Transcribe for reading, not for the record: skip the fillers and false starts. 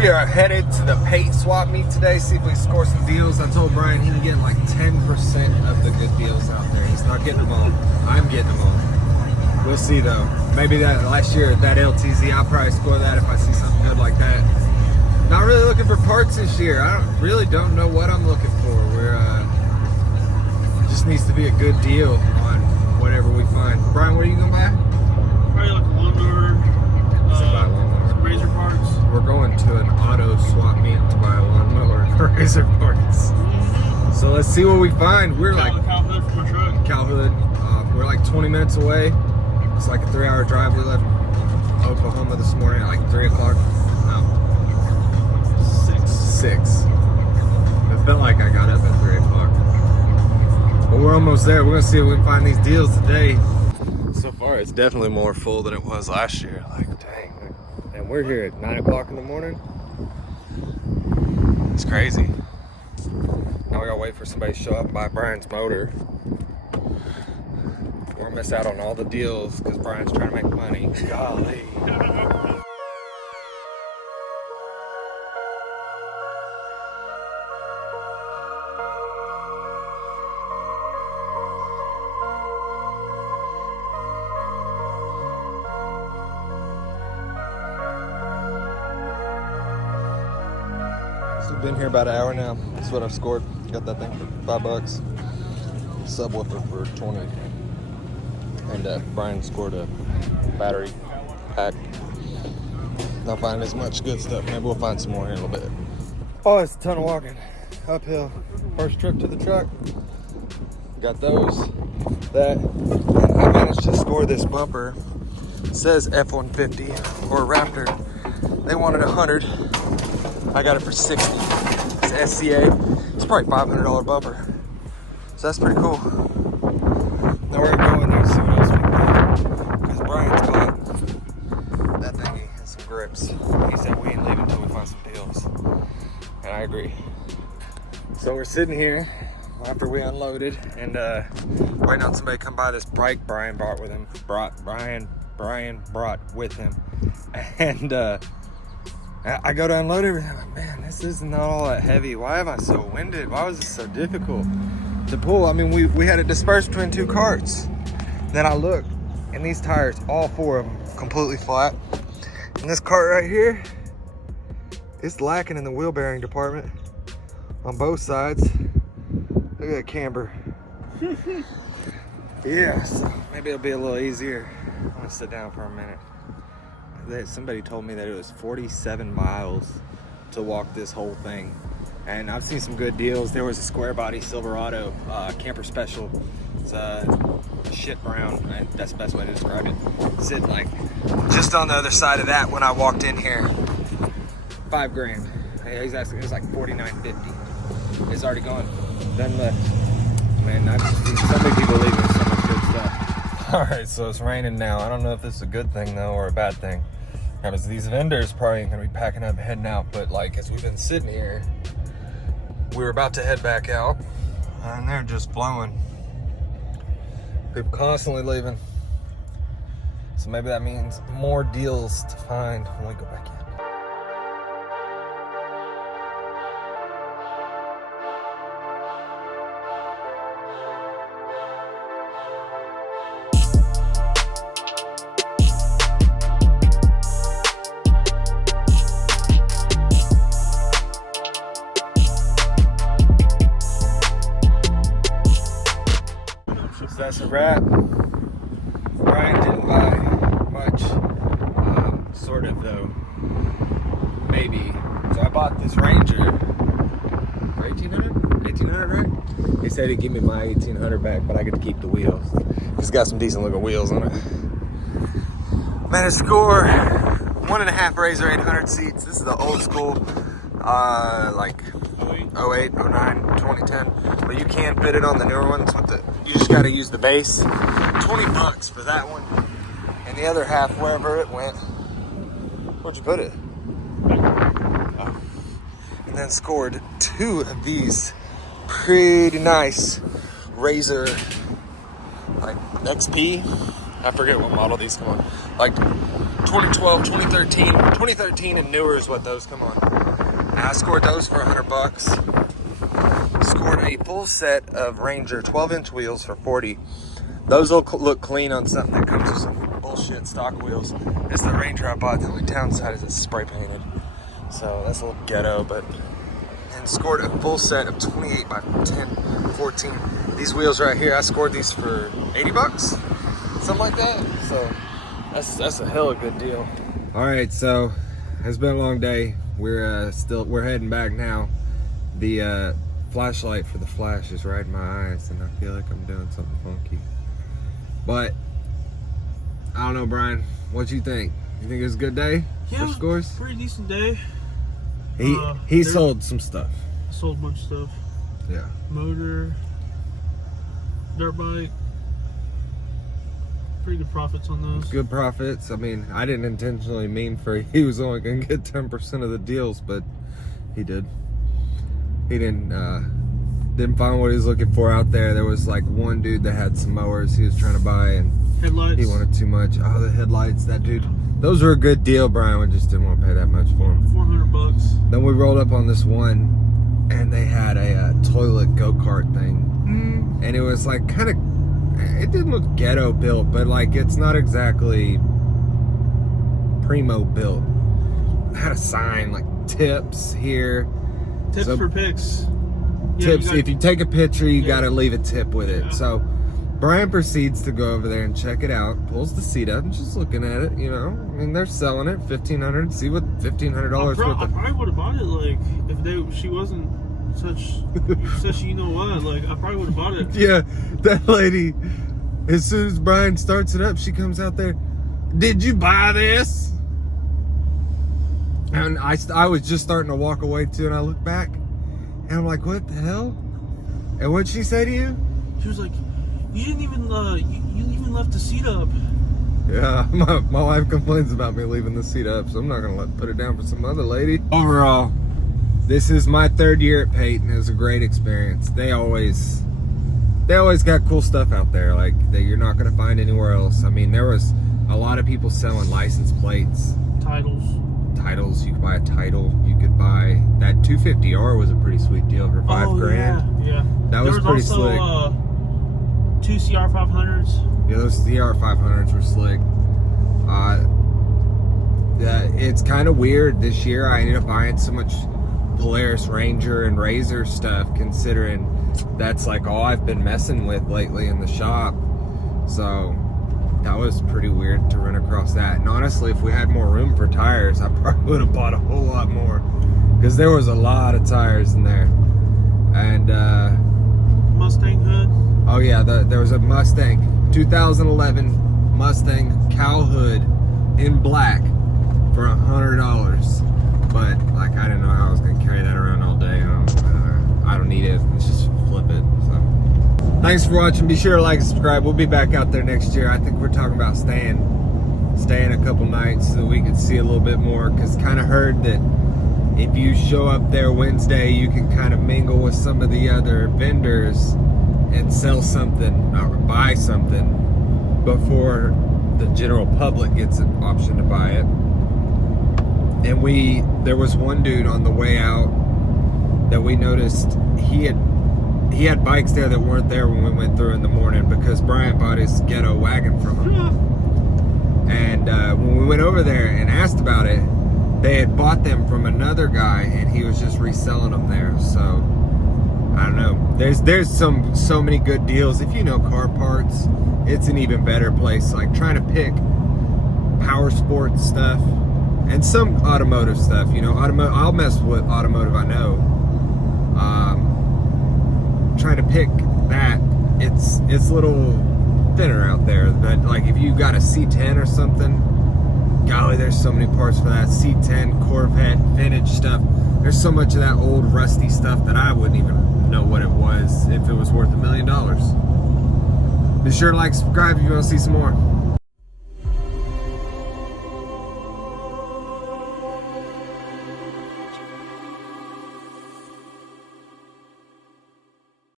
We are headed to the Pate swap meet today, see if we can score some deals. I told Brian he can get like 10% of the good deals out there. He's not getting them all. I'm getting them all. We'll see though. Maybe that last year, that LTZ, I'll probably score that if I see something good like that. Not really looking for parts this year. I really don't know what I'm looking for. Just needs to be a good deal on whatever we find. Brian, what are you gonna buy? Probably like a lawnmower. Some razor parts. We're going to an auto swap meet to buy a lawnmower for razor parts. So let's see what we find. We're Cow hood for my truck. Cow hood. We're like 20 minutes away. It's like a 3-hour drive. We left Oklahoma this morning at like 3 o'clock. No. 6. It felt like I got up at 3 o'clock. But we're almost there. We're gonna see if we can find these deals today. So far, it's definitely more full than it was last year. Like, dang. And we're here at 9 o'clock in the morning. It's crazy. Now we gotta wait for somebody to show up and buy Brian's motor. We're gonna miss out on all the deals because Brian's trying to make money. Golly. Been here about an hour now. That's what I've scored. Got that thing for $5. Subwoofer for 20. And Brian scored a battery pack. Not finding as much good stuff. Maybe we'll find some more here in a little bit. Oh, it's a ton of walking. Uphill. First trip to the truck. Got those. That. And I managed to score this bumper. It says F-150 or Raptor. They wanted 100. I got it for 60. It's SCA. It's probably $500 bumper. So that's pretty cool. Now we're gonna go in there and see what else we can get. Because Brian's bought that thingy and some grips. He said we ain't leaving until we find some deals. And I agree. So we're sitting here after we unloaded and waiting on somebody to come by this bike Brian brought with him. Brian brought with him. And I go to unload everything. I'm like, man, this is not all that heavy. Why am I so winded? Why was it so difficult to pull? I mean, we had it dispersed between 2 carts. Then I look, and these tires, all 4 of them, completely flat. And this cart right here, it's lacking in the wheel bearing department on both sides. Look at that camber. Yeah, so maybe it'll be a little easier. I'm gonna sit down for a minute. Somebody told me that it was 47 miles to walk this whole thing, and I've seen some good deals. There was a square body Silverado camper special. It's shit brown, and that's the best way to describe it. Sitting like just on the other side of that when I walked in here. $5 grand. It was like $49.50. It's already gone. Done left. Man, I've seen so many people leaving so much good stuff. All right, so it's raining now. I don't know if this is a good thing though or a bad thing. Because these vendors probably ain't gonna be packing up, heading out. But like, as we've been sitting here, we were about to head back out, and they're just flowing. People constantly leaving. So maybe that means more deals to find when we go back in. That's a wrap. Brian didn't buy much, sort of though, maybe. So I bought this Ranger for $1,800, right? He said he'd give me my $1,800 back, but I get to keep the wheels. It's got some decent looking wheels on it. Managed to score 1.5 Razor 800 seats. This is the old school, like 08, 09, 2010. But you can fit it on the newer ones with the, you just got to use the base. $20 for that one. And the other half, wherever it went. Where'd you put it? Oh. And then scored 2 of these pretty nice Razor, like XP. I forget what model these come on. Like 2012, 2013. 2013 and newer is what those come on. I scored those for $100. Scored a full set of Ranger 12-inch wheels for $40. Those will look clean on something that comes with some bullshit stock wheels. It's the Ranger I bought. The only downside is it's spray painted. So that's a little ghetto, but... And scored a full set of 28 by 10, 14. These wheels right here, I scored these for $80, something like that. So that's a hell of a good deal. All right, so it's been a long day. We're heading back now. The flashlight for the flash is right in my eyes, and I feel like I'm doing something funky. But I don't know, Brian. What you think? You think it was a good day for scores? Pretty decent day. He sold some stuff. Sold a bunch of stuff. Yeah. Motor, dirt bike. Pretty good profits on those. Good profits. I mean, I didn't intentionally mean for he was only going to get 10% of the deals, but he did. He didn't find what he was looking for out there. There was like one dude that had some mowers he was trying to buy, and headlights. He wanted too much. Oh, the headlights. That dude. Those were a good deal, Brian. We just didn't want to pay that much for them. $400. Then we rolled up on this one, and they had a toilet go-kart thing. And it was like kind of, it didn't look ghetto built, but like it's not exactly primo built. It had a sign like tips here. Tips for pics. Tips. If you take a picture, you got to leave a tip with it. So Brian proceeds to go over there and check it out, pulls the seat up, and just looking at it, you know. I mean, they're selling it $1,500. See what $1,500 worth of. I probably would have bought it, like, if she wasn't such you know what, like, I probably would have bought it. Yeah, that lady, as soon as Brian starts it up, she comes out there, did you buy this? And I was just starting to walk away too, and I look back, and I'm like, what the hell? And what'd she say to you? She was like, you didn't even, you even left the seat up. Yeah, my wife complains about me leaving the seat up, so I'm not gonna put it down for some other lady. Overall, this is my 3rd year at Pate, and it was a great experience. They always got cool stuff out there, like, that you're not gonna find anywhere else. I mean, there was a lot of people selling license plates. Titles, you could buy a title. You could buy, that 250R was a pretty sweet deal for $5,000. Yeah. That was pretty slick. 2 CR500s. Yeah, those CR500s were slick. It's kind of weird this year. I ended up buying so much Polaris Ranger and Razor stuff, considering that's like all I've been messing with lately in the shop. So that was pretty weird to run across that. And honestly, if we had more room for tires, I probably would have bought a whole lot more, because there was a lot of tires in there. And Mustang hood. Oh yeah, there was a Mustang, 2011 Mustang cow hood in black for $100. But like, I didn't know how I was gonna carry that around all day. I don't need it. Let's just flip it. So, thanks for watching. Be sure to like and subscribe. We'll be back out there next year. I think we're talking about staying a couple nights so that we can see a little bit more. Cause kind of heard that if you show up there Wednesday, you can kind of mingle with some of the other vendors and sell something or buy something before the general public gets an option to buy it. And there was one dude on the way out that we noticed he had bikes there that weren't there when we went through in the morning, because Brian bought his ghetto wagon from him. And when we went over there and asked about it, they had bought them from another guy, and he was just reselling them there. So I don't know. There's so many good deals. If you know car parts, it's an even better place. Like, trying to pick power sports stuff and some automotive stuff. You know, I'll mess with automotive, I know. Trying to pick that, it's a little thinner out there. But like, if you got a C10 or something, golly, there's so many parts for that. C10, Corvette, vintage stuff. There's so much of that old rusty stuff that I wouldn't even know what it was if it was worth $1 million. Be sure to like, subscribe if you want to see some more.